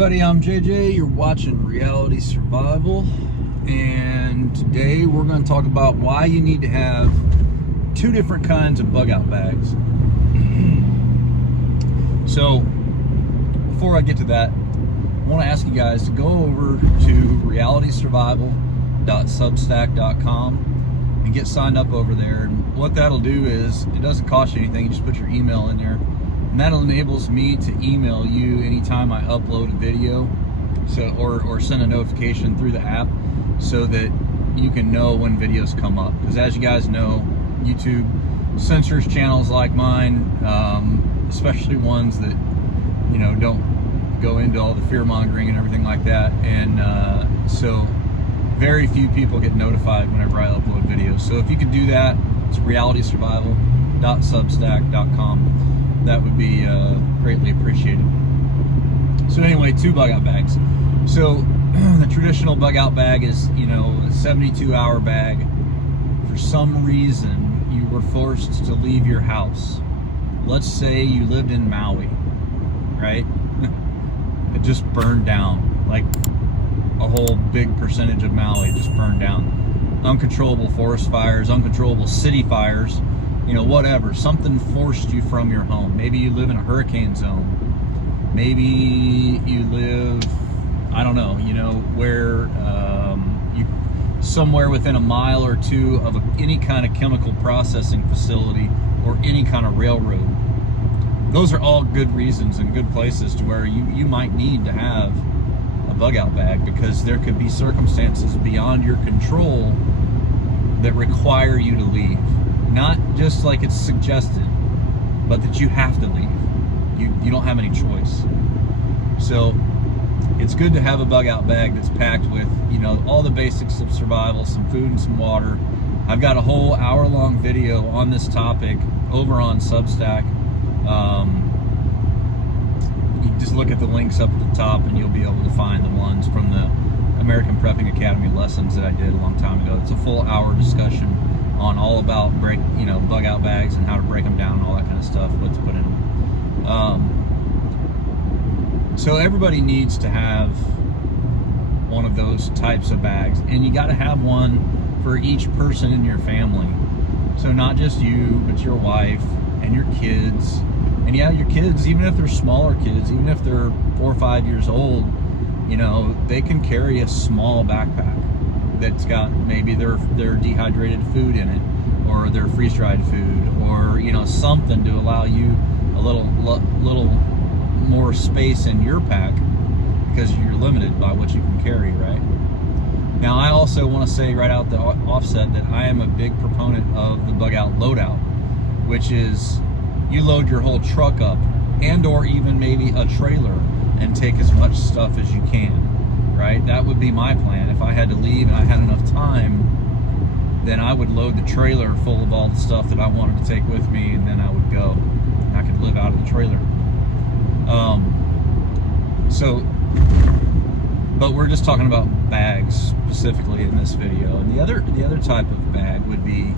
everybody, I'm JJ. You're watching Reality Survival, and today we're going to talk about why you need to have two different kinds of bug out bags. So before I get to that, I want to ask you guys to go over to realitysurvival.substack.com and get signed up over there. And what that'll do is, it doesn't cost you anything. You just put your email in there, and that enables me to email you anytime I upload a video, or send a notification through the app, so that you can know when videos come up. Because as you guys know, YouTube censors channels like mine, especially ones that don't go into all the fear mongering and everything like that, and so very few people get notified whenever I upload videos. So if you could do that, it's realitysurvival.substack.com. That would be greatly appreciated. So anyway, two bug out bags. So the traditional bug out bag is, a 72-hour bag. For some reason, you were forced to leave your house. Let's say you lived in Maui, right? It just burned down. Like a whole big percentage of Maui just burned down. Uncontrollable forest fires, uncontrollable city fires, whatever. Something forced you from your home. Maybe you live in a hurricane zone. Maybe you live, I don't know, where you somewhere within a mile or two of any kind of chemical processing facility or any kind of railroad. Those are all good reasons and good places to where you might need to have a bug out bag, because there could be circumstances beyond your control that require you to leave. Not just like it's suggested, but that you have to leave. You don't have any choice. So it's good to have a bug out bag that's packed with, all the basics of survival, some food and some water. I've got a whole hour-long video on this topic over on Substack. You just look at the links up at the top and you'll be able to find the ones from the American Prepping Academy lessons that I did a long time ago. It's a full hour discussion on all about bug out bags and how to break them down and all that kind of stuff, what to put in them. So everybody needs to have one of those types of bags, and you got to have one for each person in your family. So not just you, but your wife and your kids. And yeah, your kids, even if they're smaller kids, even if they're 4 or 5 years old, they can carry a small backpack that's got maybe their dehydrated food in it, or their freeze-dried food, or something to allow you a little more space in your pack, because you're limited by what you can carry, right? Now, I also want to say right out the offset that I am a big proponent of the bug out loadout, which is you load your whole truck up, and or even maybe a trailer, and take as much stuff as you can, right? That would be my plan. If I had to leave and I had enough time, then I would load the trailer full of all the stuff that I wanted to take with me, and then I would go. And I could live out of the trailer. But we're just talking about bags specifically in this video. And the other type of bag would be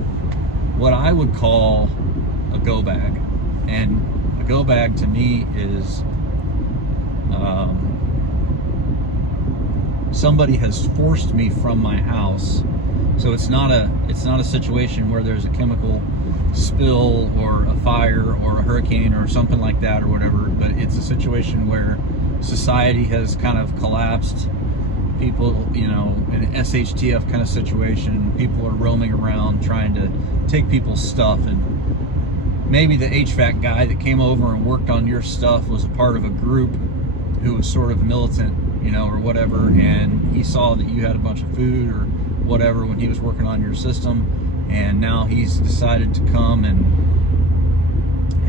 what I would call a go bag. And a go bag to me is somebody has forced me from my house. So it's not a situation where there's a chemical spill or a fire or a hurricane or something like that or whatever, but it's a situation where society has kind of collapsed. People, an SHTF kind of situation, people are roaming around trying to take people's stuff, and maybe the HVAC guy that came over and worked on your stuff was a part of a group who was sort of militant, or whatever, and he saw that you had a bunch of food or whatever when he was working on your system, and now he's decided to come and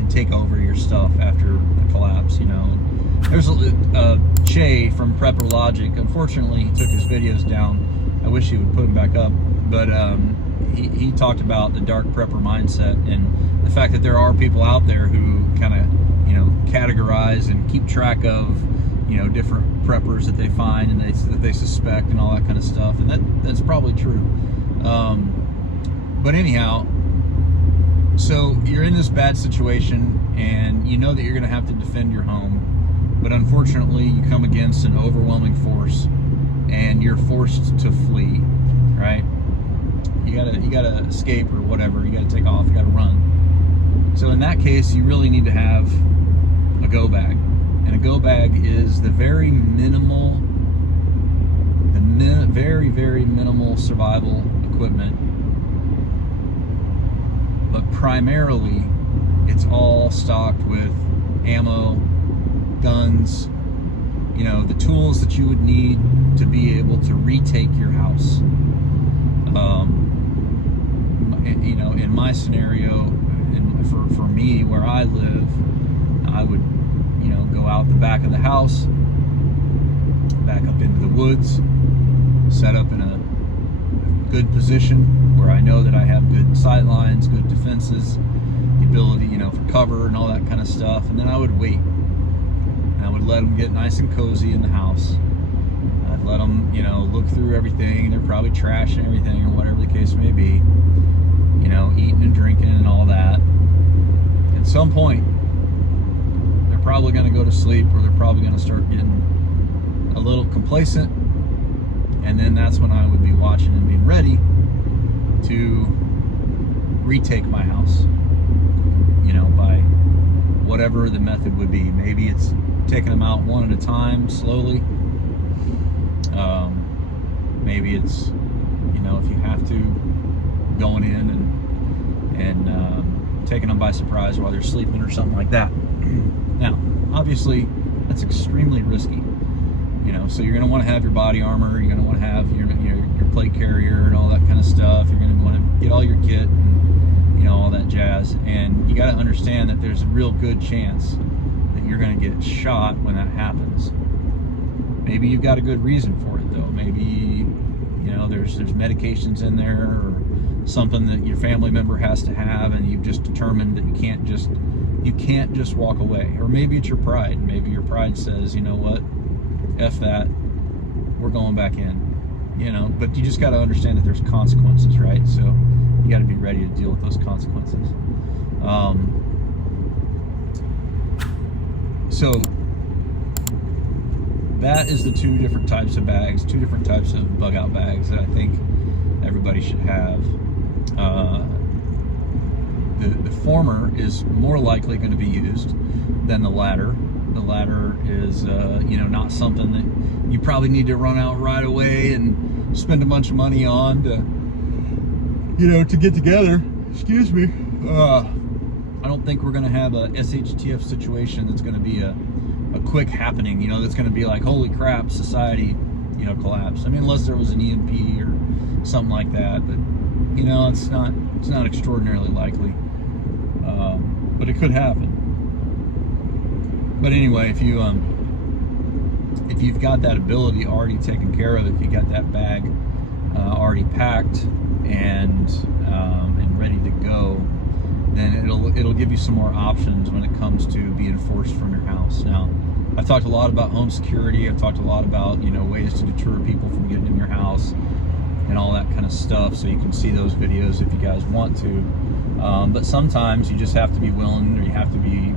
take over your stuff after the collapse. There's Che from Prepper Logic. Unfortunately, he took his videos down. I wish he would put them back up, but he talked about the dark prepper mindset and the fact that there are people out there who kind of categorize and keep track of different preppers that they find and that they suspect and all that kind of stuff, and that's probably true. But anyhow, so you're in this bad situation and you know that you're going to have to defend your home. but unfortunately you come against an overwhelming force and you're forced to flee, right? You gotta escape or whatever, you gotta take off, you gotta run. So in that case, you really need to have a go bag. And a go bag is the very minimal, very, very minimal survival equipment, but primarily it's all stocked with ammo, guns, you know, the tools that you would need to be able to retake your house. You know, in my scenario, for me, where I live, I would, you know, go out the back of the house, back up into the woods, set up in a good position where I know that I have good sight lines, good defenses, the ability, you know, for cover and all that kind of stuff. And then I would wait. And I would let them get nice and cozy in the house. I'd let them, you know, look through everything. They're probably trashing everything or whatever the case may be. You know, eating and drinking and all that. At some point, they're probably going to go to sleep, or they're probably going to start getting a little complacent. And then that's when I would be watching and being ready to retake my house, you know, by whatever the method would be. Maybe it's taking them out one at a time, slowly. Maybe it's, you know, if you have to, going in and taking them by surprise while they're sleeping or something like that. Now, obviously, that's extremely risky. You know, so you're going to want to have your body armor, you're going to want to have your plate carrier and all that kind of stuff. You're going to want to get all your kit and, you know, all that jazz. And you got to understand that there's a real good chance that you're going to get shot when that happens. Maybe you've got a good reason for it, though. Maybe, you know, there's medications in there, or something that your family member has to have, and you've just determined that you can't just walk away. Or maybe it's your pride. Maybe your pride says, you know what, F that, we're going back in, you know. But you just got to understand that there's consequences, right? So you got to be ready to deal with those consequences. So that is the two different types of bags, two different types of bug out bags that I think everybody should have. The former is more likely going to be used than the latter. The latter is, you know, not something that you probably need to run out right away and spend a bunch of money on to, you know, to get together. Excuse me. I don't think we're going to have a SHTF situation that's going to be a quick happening, you know, that's going to be like, holy crap, society, you know, collapse. I mean, unless there was an EMP or something like that, but, you know, it's not extraordinarily likely. But it could happen. But anyway, if you've got that ability already taken care of, if you got that bag already packed and ready to go, then it'll give you some more options when it comes to being forced from your house. Now, I've talked a lot about home security. I've talked a lot about, you know, ways to deter people from getting in your house and all that kind of stuff. So you can see those videos if you guys want to. But sometimes you just have to be willing, or you have to be,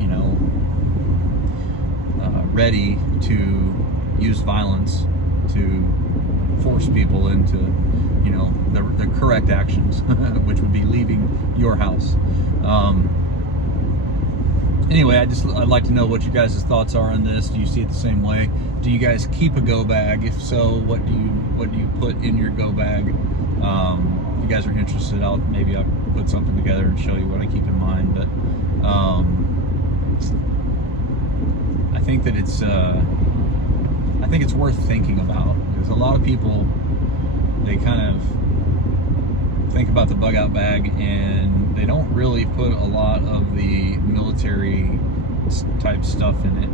you know, ready to use violence to force people into, you know, the correct actions, which would be leaving your house. Anyway, I'd like to know what you guys' thoughts are on this. Do you see it the same way? Do you guys keep a go bag? If so, what do you put in your go bag? If you guys are interested, maybe I'll put something together and show you what I keep in mind. But I think that it's worth thinking about, because a lot of people, they kind of think about the bug out bag and they don't really put a lot of the military type stuff in it,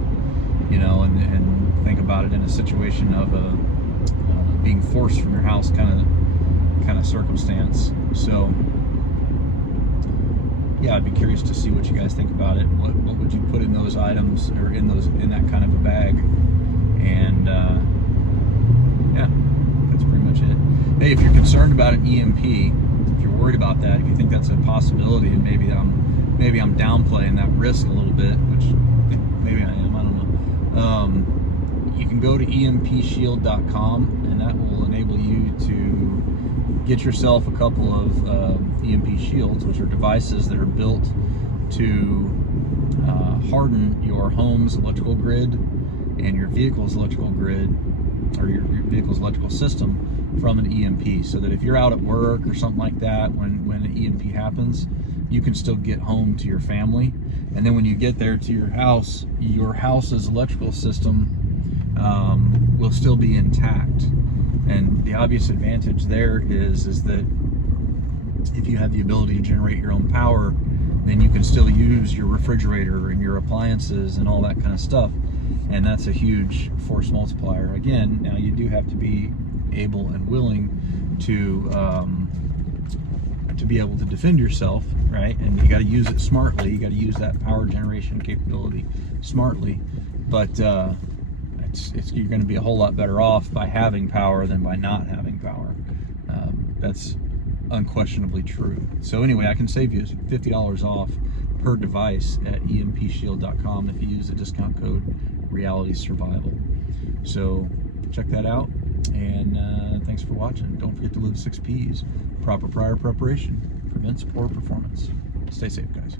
you know, and think about it in a situation of being forced from your house kind of circumstance. So yeah, I'd be curious to see what you guys think about it. What would you put in those items, or in that kind of a bag? And yeah, that's pretty much it. Hey, if you're concerned about an EMP, if you're worried about that, if you think that's a possibility, and maybe I'm downplaying that risk a little bit, which maybe I am, I don't know. You can go to empshield.com, and that will enable you to get yourself a couple of EMP shields, which are devices that are built to harden your home's electrical grid and your vehicle's electrical grid, or your vehicle's electrical system, from an EMP, so that if you're out at work or something like that, when an EMP happens, you can still get home to your family. And then when you get there to your house's electrical system will still be intact. And the obvious advantage there is that if you have the ability to generate your own power, then you can still use your refrigerator and your appliances and all that kind of stuff. And that's a huge force multiplier. Again, now you do have to be able and willing to be able to defend yourself, right? And you got to use it smartly. You got to use that power generation capability smartly. But you're going to be a whole lot better off by having power than by not having power. That's unquestionably true. So anyway, I can save you $50 off per device at empshield.com if you use the discount code Reality Survival. So check that out, and thanks for watching. Don't forget to live 6 P's. Proper prior preparation prevents poor performance. Stay safe, guys.